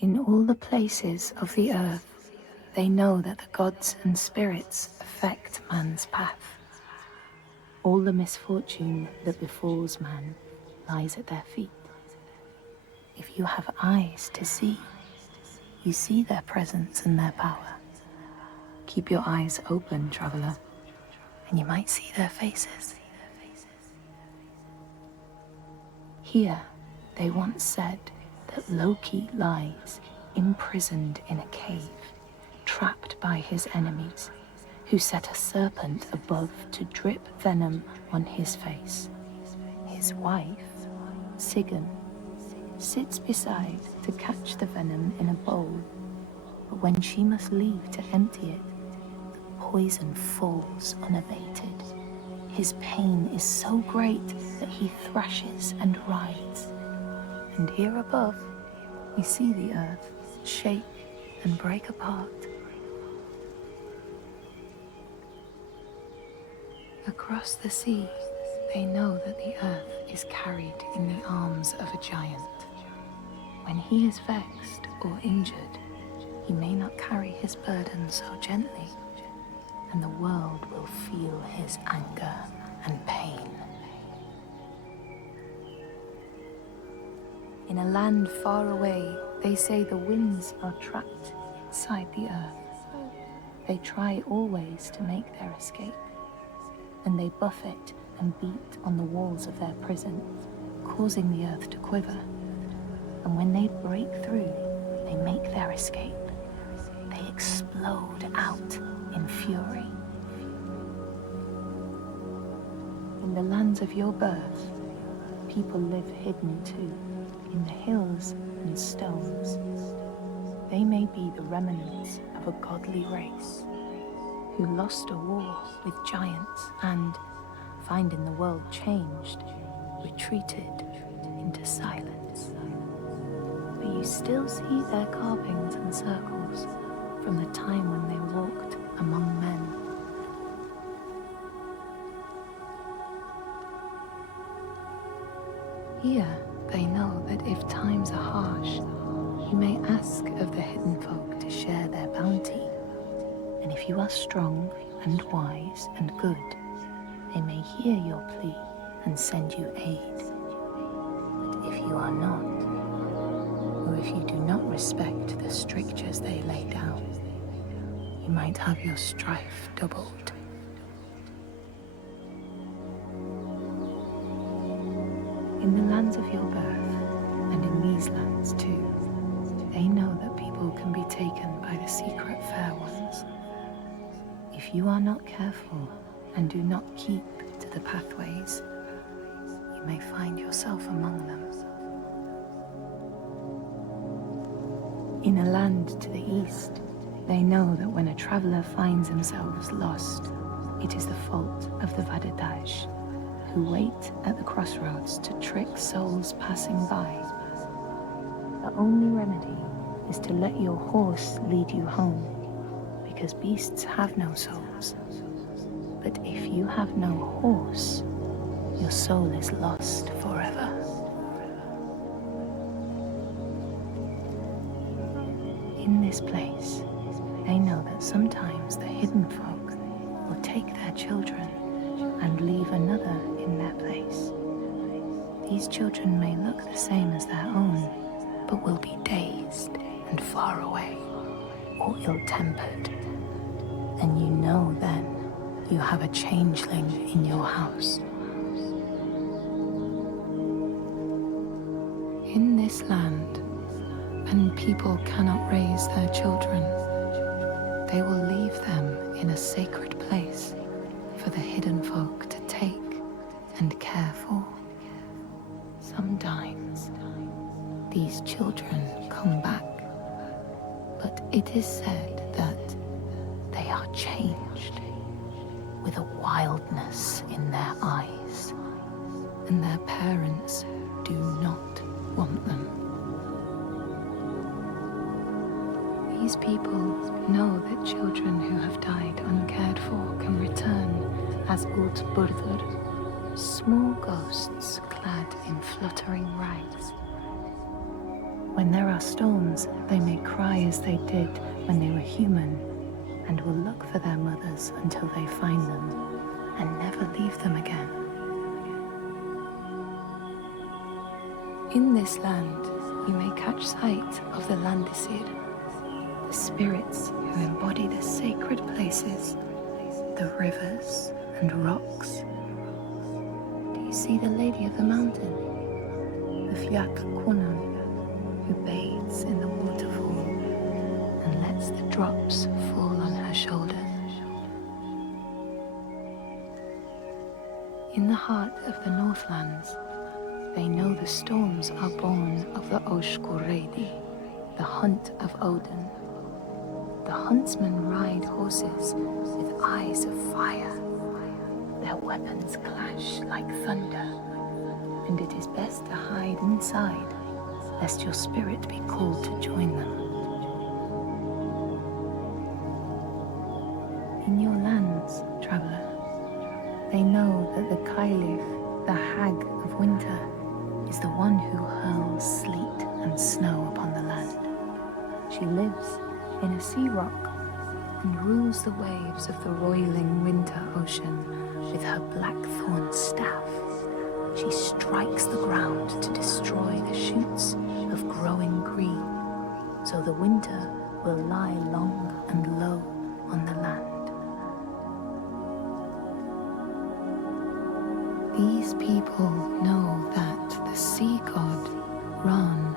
In all the places of the earth, they know that the gods and spirits affect man's path. All the misfortune that befalls man lies at their feet. If you have eyes to see, you see their presence and their power. Keep your eyes open, traveler, and you might see their faces. Here, they once said that Loki lies imprisoned in a cave, trapped by his enemies, who set a serpent above to drip venom on his face. His wife, Sigyn, sits beside to catch the venom in a bowl, but when she must leave to empty it, the poison falls unabated. His pain is so great that he thrashes and writhes. And here above, we see the earth shake and break apart. Across the sea, they know that the earth is carried in the arms of a giant. When he is vexed or injured, he may not carry his burden so gently, and the world will feel his anger and pain. In a land far away, they say the winds are trapped inside the earth. They try always to make their escape, and they buffet and beat on the walls of their prison, causing the earth to quiver. And when they break through, they make their escape. They explode out in fury. In the lands of your birth, people live hidden too, in the hills and stones. They may be the remnants of a godly race who lost a war with giants and, finding the world changed, retreated into silence. But you still see their carvings and circles from the time when they walked among men. Here, they know that if times are harsh, you may ask of the hidden folk to share their bounty. And if you are strong and wise and good, they may hear your plea and send you aid. But if you are not, or if you do not respect the strictures they lay down, you might have your strife doubled. In the lands of your birth, and in these lands too, they know that people can be taken by the secret fair ones. If you are not careful and do not keep to the pathways, you may find yourself among them. In a land to the east, they know that when a traveler finds themselves lost, it is the fault of the Vadadash, who wait at the crossroads to trick souls passing by. The only remedy is to let your horse lead you home, because beasts have no souls. But if you have no horse, your soul is lost forever. In this place, they know that sometimes the hidden folk will take their children and leave another in their place. These children may look the same as their own, but will be dazed and far away, or ill-tempered. And you know then you have a changeling in your house. In this land, when people cannot raise their children, they will leave them in a sacred place for the hidden folk to take and care for. Sometimes these children come back, but it is said that they are changed, with a wildness in their eyes, and their parents do not want them. These people know that children who have died uncared for can return as small ghosts clad in fluttering rags. When there are storms, they may cry as they did when they were human, and will look for their mothers until they find them, and never leave them again. In this land, you may catch sight of the Landdisir, the spirits who embody the sacred places, the rivers and rocks. Do you see the Lady of the Mountain, the Fiat Kunan, who bathes in the waterfall and lets the drops fall on her shoulders? In the heart of the Northlands, they know the storms are born of the Oshkuredi, the hunt of Odin. The huntsmen ride horses with eyes of fire. Their weapons clash like thunder, and it is best to hide inside, lest your spirit be called to join them. In your lands, traveler, they know that the Kailif, the hag of winter, is the one who hurls sleet and snow upon the land. She lives in a sea rock and rules the waves of the roiling winter ocean with her blackthorn staff. She strikes the ground to destroy the shoots of growing green, so the winter will lie long and low on the land. These people know that the sea god, Ran,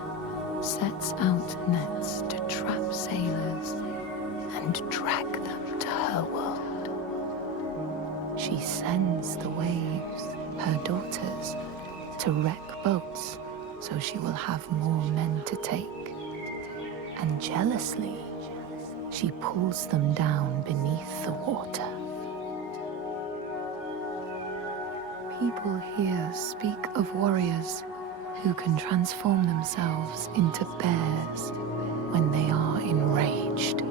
sets out nets to trap sailors and drag them to her world. She sends the waves, her daughters, to wreck boats so she will have more men to take. And jealously, she pulls them down beneath the water. People here speak of warriors who can transform themselves into bears when they are enraged.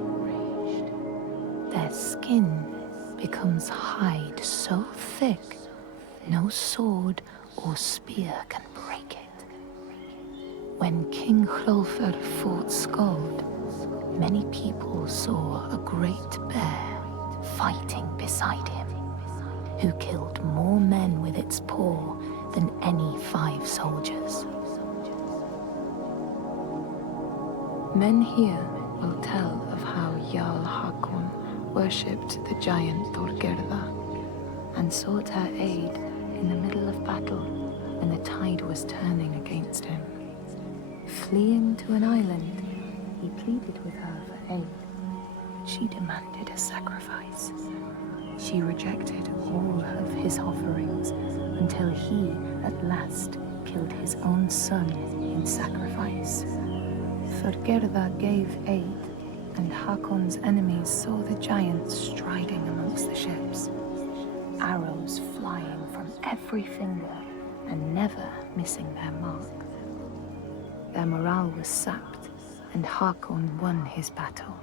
Their skin becomes hide so thick, no sword or spear can break it. When King Hrolfr fought Skald, many people saw a great bear fighting beside him, who killed more men with its paw than any 5 soldiers. Men here will tell of how Jarl Hakon worshipped the giant Thorgerða and sought her aid in the middle of battle when the tide was turning against him. Fleeing to an island, he pleaded with her for aid. She demanded a sacrifice. She rejected all of his offerings until he, at last, killed his own son in sacrifice. Thorgerða gave aid, and Hakon's enemies saw the giants striding amongst the ships, arrows flying from every finger and never missing their mark. Their morale was sapped, and Hakon won his battle.